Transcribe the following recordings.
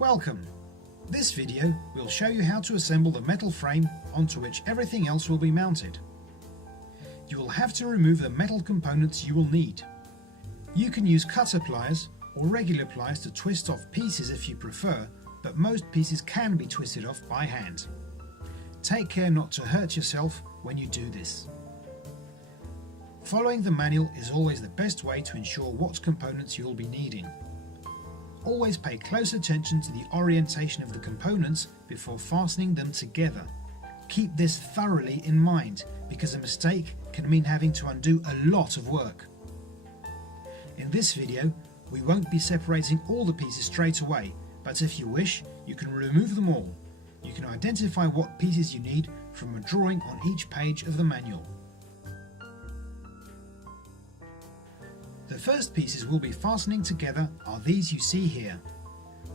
Welcome! This video will show you how to assemble the metal frame onto which everything else will be mounted. You will have to remove the metal components you will need. You can use cutter pliers or regular pliers to twist off pieces if you prefer, but most pieces can be twisted off by hand. Take care not to hurt yourself when you do this. Following the manual is always the best way to ensure what components you'll be needing. Always pay close attention to the orientation of the components before fastening them together. Keep this thoroughly in mind because a mistake can mean having to undo a lot of work. In this video, we won't be separating all the pieces straight away, but if you wish, you can remove them all. You can identify what pieces you need from a drawing on each page of the manual. The first pieces we'll be fastening together are these you see here.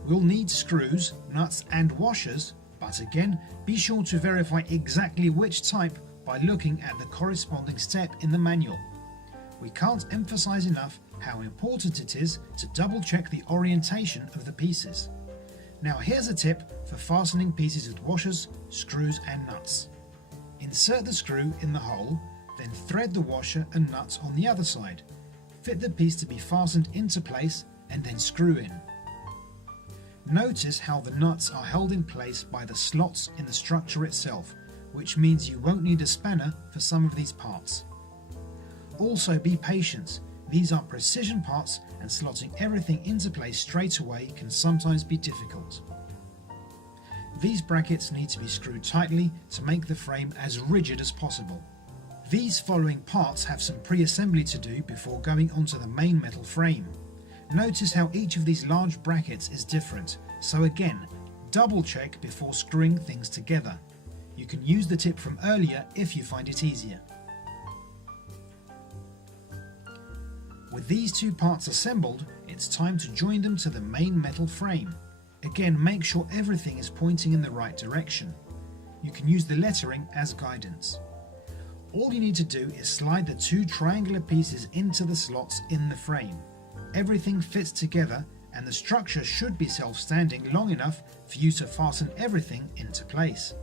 We'll need screws, nuts and washers, but again, be sure to verify exactly which type by looking at the corresponding step in the manual. We can't emphasize enough how important it is to double check the orientation of the pieces. Now here's a tip for fastening pieces with washers, screws and nuts. Insert the screw in the hole, then thread the washer and nuts on the other side. Fit the piece to be fastened into place and then screw in. Notice how the nuts are held in place by the slots in the structure itself, which means you won't need a spanner for some of these parts. Also be patient, these are precision parts and slotting everything into place straight away can sometimes be difficult. These brackets need to be screwed tightly to make the frame as rigid as possible. These following parts have some pre-assembly to do before going onto the main metal frame. Notice how each of these large brackets is different, so again, double check before screwing things together. You can use the tip from earlier if you find it easier. With these two parts assembled, it's time to join them to the main metal frame. Again, make sure everything is pointing in the right direction. You can use the lettering as guidance. All you need to do is slide the two triangular pieces into the slots in the frame. Everything fits together and the structure should be self-standing long enough for you to fasten everything into place.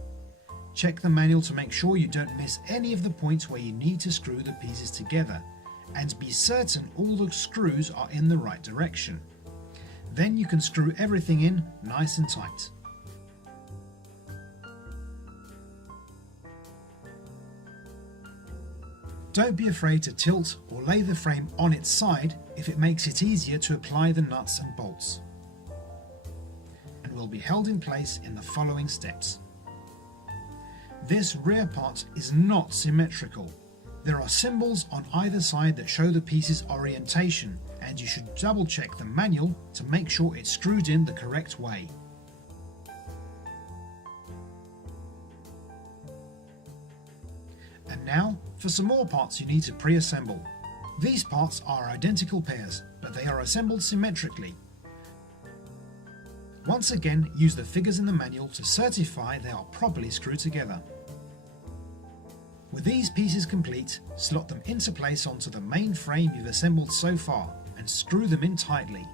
Check the manual to make sure you don't miss any of the points where you need to screw the pieces together, and be certain all the screws are in the right direction. Then you can screw everything in nice and tight. Don't be afraid to tilt or lay the frame on its side if it makes it easier to apply the nuts and bolts, and will be held in place in the following steps. This rear part is not symmetrical. There are symbols on either side that show the piece's orientation, and you should double check the manual to make sure it's screwed in the correct way. And now for some more parts you need to pre-assemble. These parts are identical pairs, but they are assembled symmetrically. Once again, use the figures in the manual to certify they are properly screwed together. With these pieces complete, slot them into place onto the main frame you've assembled so far and screw them in tightly.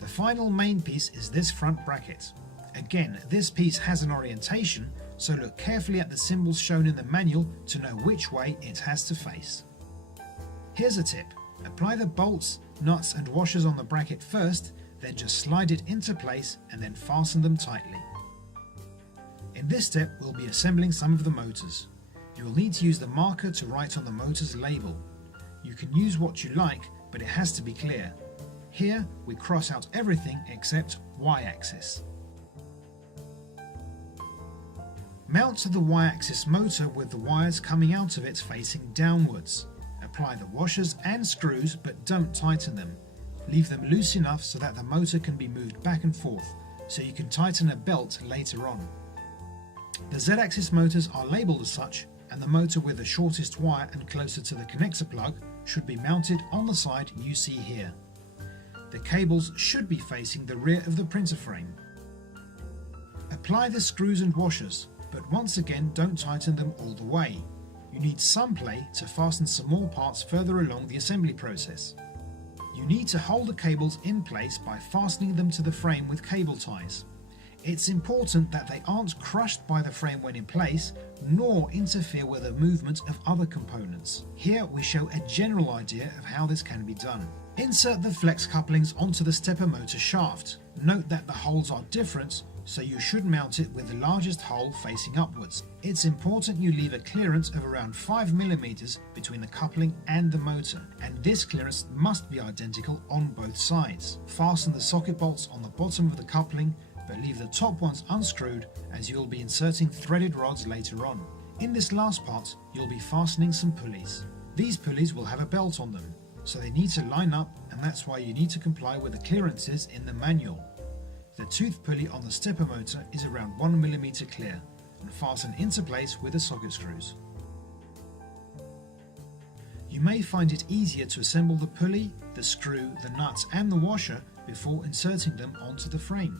The final main piece is this front bracket. Again, this piece has an orientation, so look carefully at the symbols shown in the manual to know which way it has to face. Here's a tip. Apply the bolts, nuts and washers on the bracket first, then just slide it into place and then fasten them tightly. In this step we'll be assembling some of the motors. You will need to use the marker to write on the motor's label. You can use what you like, but it has to be clear. Here we cross out everything except Y-axis. Mount to the Y-axis motor with the wires coming out of it facing downwards. Apply the washers and screws, but don't tighten them. Leave them loose enough so that the motor can be moved back and forth, so you can tighten a belt later on. The Z-axis motors are labelled as such, and the motor with the shortest wire and closer to the connector plug should be mounted on the side you see here. The cables should be facing the rear of the printer frame. Apply the screws and washers, but once again don't tighten them all the way. You need some play to fasten some more parts further along the assembly process. You need to hold the cables in place by fastening them to the frame with cable ties. It's important that they aren't crushed by the frame when in place, nor interfere with the movement of other components. Here we show a general idea of how this can be done. Insert the flex couplings onto the stepper motor shaft. Note that the holes are different, so you should mount it with the largest hole facing upwards. It's important you leave a clearance of around 5 mm between the coupling and the motor, and this clearance must be identical on both sides. Fasten the socket bolts on the bottom of the coupling, but leave the top ones unscrewed as you will be inserting threaded rods later on. In this last part, you'll be fastening some pulleys. These pulleys will have a belt on them, so they need to line up, and that's why you need to comply with the clearances in the manual. The tooth pulley on the stepper motor is around 1 mm clear and fasten into place with the socket screws. You may find it easier to assemble the pulley, the screw, the nuts and the washer before inserting them onto the frame.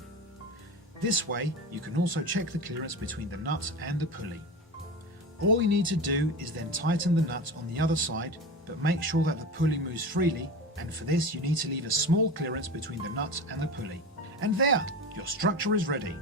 This way you can also check the clearance between the nut and the pulley. All you need to do is then tighten the nut on the other side, but make sure that the pulley moves freely, and for this you need to leave a small clearance between the nut and the pulley. And there, your structure is ready.